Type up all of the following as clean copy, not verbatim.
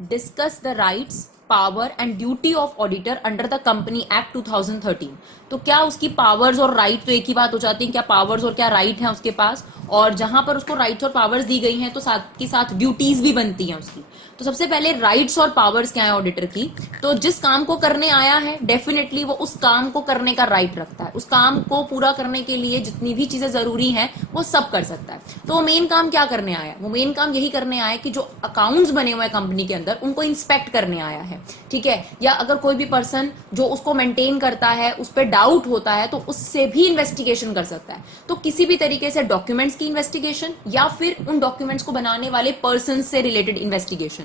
Discuss the rights power and duty of auditor under the company act 2013। तो क्या उसकी powers और right तो एक ही बात हो जाती है, क्या पावर्स और क्या राइट है उसके पास, और जहां पर उसको राइट्स और पावर्स दी गई हैं तो साथ के साथ ड्यूटीज भी बनती हैं उसकी। तो सबसे पहले राइट्स और पावर्स क्या है ऑडिटर की, तो जिस काम को करने आया है डेफिनेटली वो उस काम को करने का राइट रखता है, उस काम को पूरा करने के लिए जितनी भी चीजें जरूरी हैं वो सब कर सकता है। तो वो मेन काम क्या करने आया है, वो मेन काम यही करने आया है कि जो अकाउंट्स बने हुए हैं कंपनी के अंदर उनको इंस्पेक्ट करने आया है, ठीक है। या अगर कोई भी पर्सन जो उसको मेंटेन करता है उस पर डाउट होता है तो उससे भी इन्वेस्टिगेशन कर सकता है। तो किसी भी तरीके से डॉक्यूमेंट्स की इन्वेस्टिगेशन या फिर उन डॉक्यूमेंट्स को बनाने वाले पर्सन से रिलेटेड इन्वेस्टिगेशन,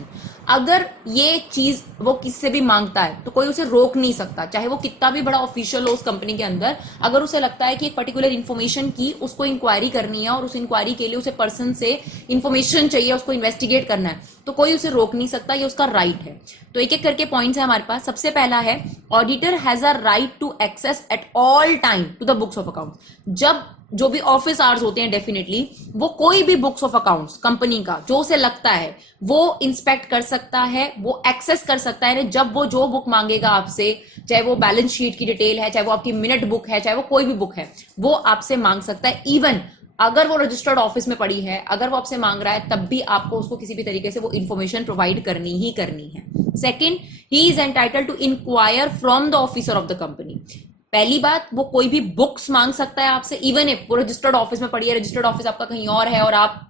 अगर ये चीज वो किससे भी मांगता है तो कोई उसे रोक नहीं सकता, चाहे वो कितना भी बड़ा ऑफिशियल हो उस कंपनी के अंदर। अगर उसे लगता है कि एक पर्टिकुलर इन्फॉर्मेशन की उसको इंक्वायरी करनी है और उस इंक्वायरी के लिए उसे पर्सन से इंफॉर्मेशन चाहिए, उसको इन्वेस्टिगेट करना है, तो कोई उसे रोक नहीं सकता, ये उसका राइट है। तो एक एक करके पॉइंट्स है हमारे पास। सबसे पहला है auditor has a right to access at all time to the books of account. जब जो भी ऑफिस आवर्स होते हैं डेफिनेटली वो कोई भी बुक्स ऑफ अकाउंट्स कंपनी का जो उसे लगता है वो इंस्पेक्ट कर सकता है, वो एक्सेस कर सकता है। जब वो जो बुक मांगेगा आपसे, चाहे वो बैलेंस शीट की डिटेल है, चाहे वो आपकी मिनट बुक है, चाहे वो कोई भी बुक है, वो आपसे मांग सकता है। इवन अगर वो रजिस्टर्ड ऑफिस में पड़ी है, अगर वो आपसे मांग रहा है, तब भी आपको उसको किसी भी तरीके से वो इंफॉर्मेशन प्रोवाइड करनी ही करनी है। Second, he is entitled to inquire from the officer of the company. पहली बात, वो कोई भी बुक्स मांग सकता है आपसे, इवन इफ वो रजिस्टर्ड ऑफिस में पड़ी है, रजिस्टर्ड ऑफिस आपका कहीं और है और आप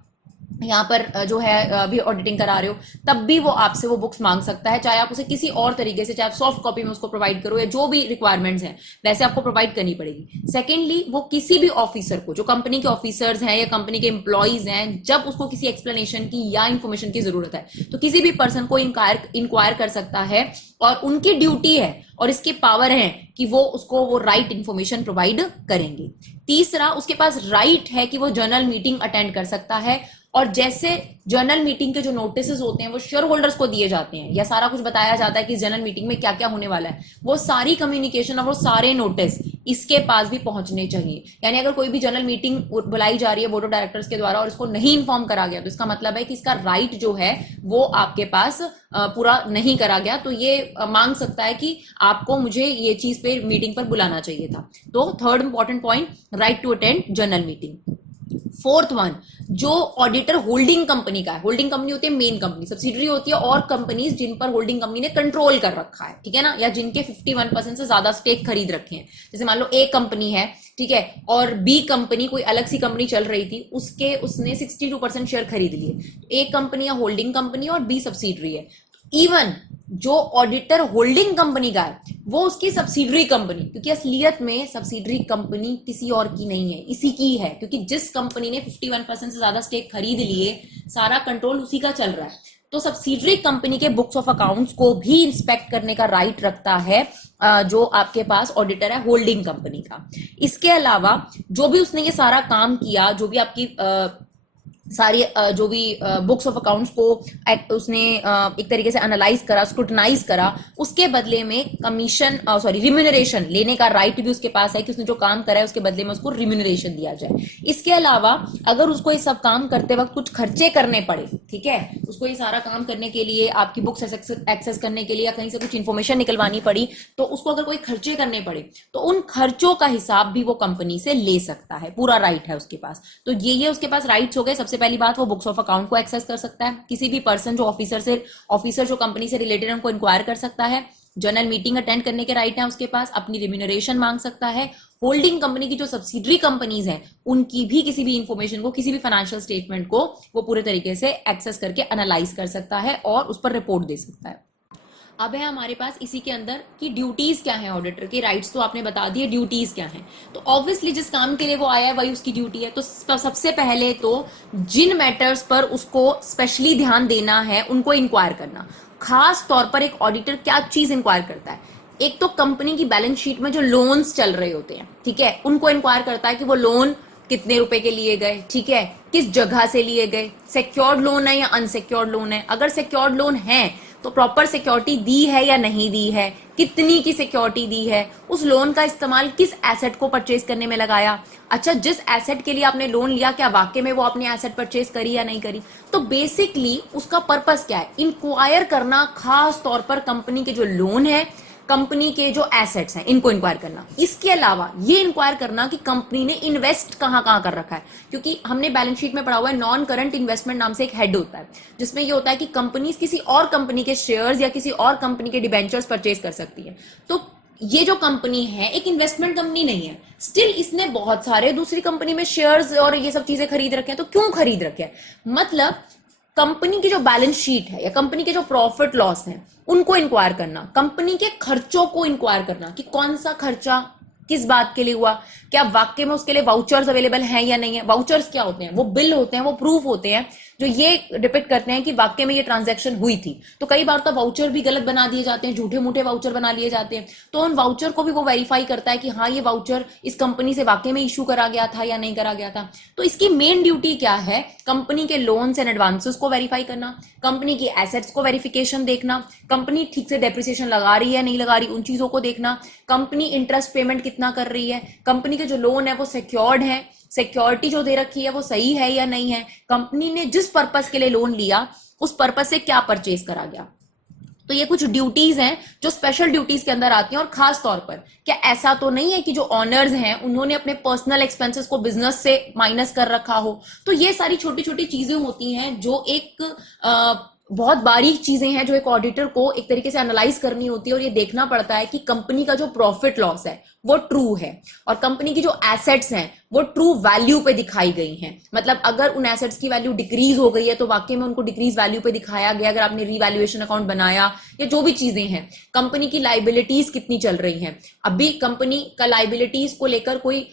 यहाँ पर जो है अभी ऑडिटिंग करा रहे हो, तब भी वो आपसे वो बुक्स मांग सकता है, चाहे आप उसे किसी और तरीके से, चाहे आप सॉफ्ट कॉपी में उसको प्रोवाइड करो या जो भी रिक्वायरमेंट्स हैं वैसे आपको प्रोवाइड करनी पड़ेगी। सेकेंडली, वो किसी भी ऑफिसर को, जो कंपनी के ऑफिसर्स हैं या कंपनी के एम्प्लॉइज हैं, जब उसको किसी एक्सप्लेनेशन की या इंफॉर्मेशन की जरूरत है तो किसी भी पर्सन को इंक्वायर कर सकता है, और उनकी ड्यूटी है और इसकी पावर है कि वो उसको वो राइट इंफॉर्मेशन प्रोवाइड करेंगे। तीसरा, उसके पास राइट है कि वो जनरल मीटिंग अटेंड कर सकता है, और जैसे जनरल मीटिंग के जो नोटिसेस होते हैं वो शेयर होल्डर्स को दिए जाते हैं या सारा कुछ बताया जाता है कि जनरल मीटिंग में क्या क्या होने वाला है, वो सारी कम्युनिकेशन और वो सारे नोटिस इसके पास भी पहुंचने चाहिए। यानी अगर कोई भी जनरल मीटिंग बुलाई जा रही है बोर्ड ऑफ डायरेक्टर्स के द्वारा और इसको नहीं इन्फॉर्म करा गया तो इसका मतलब है कि इसका राइट जो है वो आपके पास पूरा नहीं करा गया, तो ये मांग सकता है कि आपको मुझे ये चीज पे मीटिंग पर बुलाना चाहिए था। तो third important point, right to attend general meeting. Fourth one, जो ऑडिटर होल्डिंग कंपनी का है, होल्डिंग कंपनी होती है मेन कंपनी, सब्सिडरी होती है और कंपनीज जिन पर होल्डिंग कंपनी ने कंट्रोल कर रखा है, ठीक है ना, या जिनके 51% से ज्यादा स्टेक खरीद रखे हैं। जैसे मान लो ए कंपनी है, ठीक है, और बी कंपनी कोई अलग सी कंपनी चल रही थी, उसने 62% शेयर खरीद लिए। ए कंपनी या होल्डिंग कंपनी और बी सब्सिडरी है। इवन जो ऑडिटर होल्डिंग कंपनी का है वो उसकी सब्सिडरी कंपनी, क्योंकि असलियत में सब्सिडरी कंपनी किसी और की नहीं है, इसी की है, क्योंकि जिस कंपनी ने 51% से ज्यादा स्टेक खरीद लिए सारा कंट्रोल उसी का चल रहा है। तो सब्सिडरी कंपनी के बुक्स ऑफ अकाउंट्स को भी इंस्पेक्ट करने का राइट रखता है जो आपके पास ऑडिटर है होल्डिंग कंपनी का। इसके अलावा जो भी उसने ये सारा काम किया, जो भी आपकी सारी जो भी बुक्स ऑफ अकाउंट्स को उसने एक तरीके से एनालाइज करा, स्क्रूटनाइज करा, उसके बदले में कमीशन रिम्यूनरेशन लेने का राइट भी उसके पास है कि उसने जो काम करा है उसके बदले में उसको रिम्यूनरेशन दिया जाए। इसके अलावा अगर उसको ये सब काम करते वक्त कुछ खर्चे करने पड़े, ठीक है, उसको ये सारा काम करने के लिए, आपकी बुक्स एक्सेस करने के लिए या कहीं से कुछ इंफॉर्मेशन निकलवानी पड़ी, तो उसको अगर कोई खर्चे करने पड़े तो उन खर्चों का हिसाब भी वो कंपनी से ले सकता है, पूरा राइट है उसके पास। तो ये उसके पास राइट्स हो गए। सबसे पहली बात, वो बुक्स ऑफ अकाउंट को एक्सेस कर सकता है, किसी भी पर्सन जो ऑफिसर जो कंपनी से रिलेटेड है उनको इंक्वायर कर सकता है, जनरल मीटिंग अटेंड करने के राइट है उसके पास, अपनी रिम्यूनरेशन मांग सकता है, होल्डिंग कंपनी की जो सब्सिडरी कंपनीज हैं उनकी भी किसी भी इंफॉर्मेशन को, किसी भी फाइनेंशियल स्टेटमेंट को वो पूरे तरीके से एक्सेस करके एनालाइज कर सकता है और उस पर रिपोर्ट दे सकता है। अब है हमारे पास इसी के अंदर कि ड्यूटीज क्या है ऑडिटर की, राइट्स तो आपने बता दिए, ड्यूटीज क्या है। तो ऑब्वियसली जिस काम के लिए वो आया है वही उसकी ड्यूटी है। तो सबसे पहले तो जिन मैटर्स पर उसको स्पेशली ध्यान देना है उनको इंक्वायर करना। खास तौर पर एक ऑडिटर क्या चीज इंक्वायर करता है, एक तो कंपनी की बैलेंस शीट में जो लोन्स चल रहे होते हैं, ठीक है, उनको इंक्वायर करता है कि वो लोन कितने रुपए के लिए गए, ठीक है, किस जगह से लिए गए, सिक्योर्ड लोन है या अनसिक्योर्ड लोन है। अगर सिक्योर्ड लोन है तो प्रॉपर सिक्योरिटी दी है या नहीं दी है, कितनी की सिक्योरिटी दी है, उस लोन का इस्तेमाल किस एसेट को परचेज करने में लगाया, अच्छा जिस एसेट के लिए आपने लोन लिया क्या वाकई में वो अपनी एसेट परचेज करी या नहीं करी। तो बेसिकली उसका पर्पस क्या है, इंक्वायर करना, खास तौर पर कंपनी के जो लोन है, कंपनी के जो एसेट्स हैं, इनको इंक्वायर करना। इसके अलावा ये इंक्वायर करना कि कंपनी ने इन्वेस्ट कहां कहां कर रखा है, क्योंकि हमने बैलेंस शीट में पढ़ा हुआ है नॉन करंट इन्वेस्टमेंट नाम से एक हेड होता है, जिसमें ये होता है कि कंपनी किसी और कंपनी के शेयर्स या किसी और कंपनी के डिबेंचर्स परचेज कर सकती है। तो ये जो कंपनी है एक इन्वेस्टमेंट कंपनी नहीं है, स्टिल इसने बहुत सारे दूसरी कंपनी में शेयर्स और ये सब चीजें खरीद रखे हैं। तो क्यों खरीद रखे हैं, मतलब कंपनी की जो बैलेंस शीट है या कंपनी के जो प्रॉफिट लॉस है उनको इंक्वायर करना, कंपनी के खर्चों को इंक्वायर करना कि कौन सा खर्चा किस बात के लिए हुआ, क्या वाकई में उसके लिए वाउचर्स अवेलेबल हैं या नहीं है। वाउचर्स क्या होते हैं, वो बिल होते हैं, वो प्रूफ होते हैं जो ये डिपिक्ट करते हैं कि वाकई में ये ट्रांजैक्शन हुई थी। तो कई बार तो वाउचर भी गलत बना दिए जाते हैं, झूठे मूठे वाउचर बना लिए जाते हैं, तो उन वाउचर को भी वो वेरीफाई करता है कि हाँ ये वाउचर इस कंपनी से वाकई में इशू करा गया था या नहीं करा गया था। तो इसकी मेन ड्यूटी क्या है, कंपनी के लोन्स एंड एडवांसेस को वेरीफाई करना, कंपनी की एसेट्स को वेरिफिकेशन देखना, कंपनी ठीक से डेप्रिसिएशन लगा रही है नहीं लगा रही उन चीजों को देखना, कंपनी इंटरेस्ट पेमेंट कितना कर रही है, कंपनी के जो लोन है वो सिक्योर्ड है, सिक्योरिटी जो दे रखी है वो सही है या नहीं है, कंपनी ने जिस पर्पस के लिए लोन लिया उस पर्पस से क्या परचेज करा गया। तो ये कुछ ड्यूटीज हैं जो स्पेशल ड्यूटीज के अंदर आती हैं। और खास तौर पर क्या ऐसा तो नहीं है कि जो ऑनर्स हैं उन्होंने अपने पर्सनल एक्सपेंसेस को बिजनेस से माइनस कर रखा हो। तो ये सारी छोटी छोटी चीजें होती हैं जो एक बहुत बारीक चीजें हैं जो एक ऑडिटर को एक तरीके से एनालाइज करनी होती है और ये देखना पड़ता है कि कंपनी का जो प्रॉफिट लॉस है वो ट्रू है और कंपनी की जो एसेट्स हैं वो ट्रू वैल्यू पे दिखाई गई हैं। मतलब अगर उन एसेट्स की वैल्यू डिक्रीज हो गई है तो वाकई में उनको डिक्रीज वैल्यू पे दिखाया गया। अगर आपने रीवैल्यूएशन अकाउंट बनाया या जो भी चीजें हैं, कंपनी की लाइबिलिटीज कितनी चल रही हैं, अभी कंपनी का लाइबिलिटीज को लेकर कोई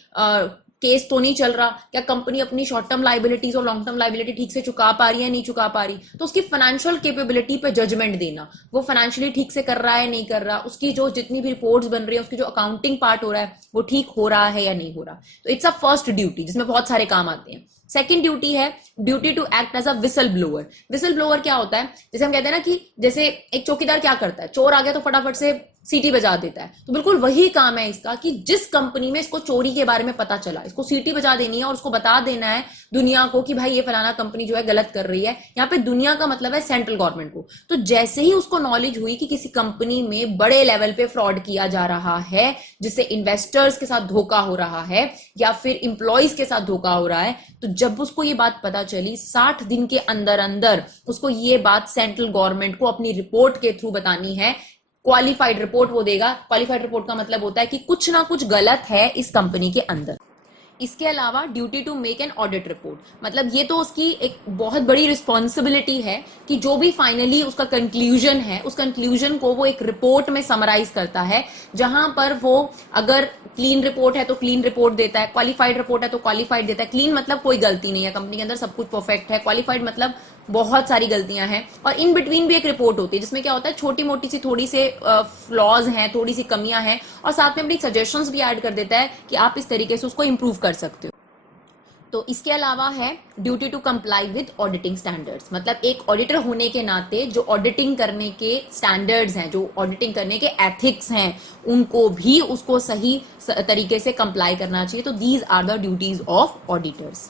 केस तो नहीं चल रहा, क्या कंपनी अपनी शॉर्ट टर्म लाइबिलिटीज और लॉन्ग टर्म लाइबिलिटी ठीक से चुका पा रही है नहीं चुका पा रही, तो उसकी फाइनेंशियल कैपेबिलिटी पे जजमेंट देना, वो फाइनेंशियली ठीक से कर रहा है नहीं कर रहा, उसकी जो जितनी भी रिपोर्ट्स बन रही है उसकी जो अकाउंटिंग पार्ट हो रहा है वो ठीक हो रहा है या नहीं हो रहा। तो इट्स अ फर्स्ट ड्यूटी जिसमें बहुत सारे काम आते हैं। सेकंड ड्यूटी है duty to act as a whistle blower. Whistle blower क्या होता है, जैसे हम कहते हैं ना कि जैसे एक चौकीदार क्या करता है, चोर आ गया तो फटाफट से सीटी बजा देता है, तो बिल्कुल वही काम है इसका कि जिस कंपनी में इसको चोरी के बारे में पता चला इसको सीटी बजा देनी है और उसको बता देना है दुनिया को कि भाई ये फलाना कंपनी जो है गलत कर रही है। यहाँ पे दुनिया का मतलब है सेंट्रल गवर्नमेंट को। तो जैसे ही उसको नॉलेज हुई कि किसी कंपनी में बड़े लेवल पे फ्रॉड किया जा रहा है, जिससे इन्वेस्टर्स के साथ धोखा हो रहा है या फिर इंप्लॉइज के साथ धोखा हो रहा है, तो जब उसको ये बात पता चली 60 दिन के अंदर अंदर उसको ये बात सेंट्रल गवर्नमेंट को अपनी रिपोर्ट के थ्रू बतानी है। क्वालिफाइड रिपोर्ट वो देगा। क्वालिफाइड रिपोर्ट का मतलब होता है कि कुछ ना कुछ गलत है इस कंपनी के अंदर। इसके अलावा duty to make an audit report, मतलब ये तो उसकी एक बहुत बड़ी रिस्पॉन्सिबिलिटी है कि जो भी फाइनली उसका कंक्लूजन है उस कंक्लूजन को वो एक रिपोर्ट में समराइज करता है, जहां पर वो अगर क्लीन रिपोर्ट है तो क्लीन रिपोर्ट देता है, क्वालिफाइड रिपोर्ट है तो क्वालिफाइड देता है। क्लीन मतलब कोई गलती नहीं है, कंपनी के अंदर सब कुछ परफेक्ट है, क्वालिफाइड मतलब बहुत सारी गलतियां हैं, और इन बिटवीन भी एक रिपोर्ट होती है जिसमें क्या होता है छोटी मोटी सी थोड़ी से फ्लॉज हैं, थोड़ी सी कमियां हैं, और साथ में अपनी सजेशंस भी ऐड कर देता है कि आप इस तरीके से उसको इंप्रूव कर सकते हो। तो इसके अलावा है duty to comply with auditing standards, मतलब एक ऑडिटर होने के नाते जो ऑडिटिंग करने के स्टैंडर्ड्स हैं, जो ऑडिटिंग करने के एथिक्स हैं, उनको भी उसको सही तरीके से कंप्लाई करना चाहिए। तो these are the duties of auditors.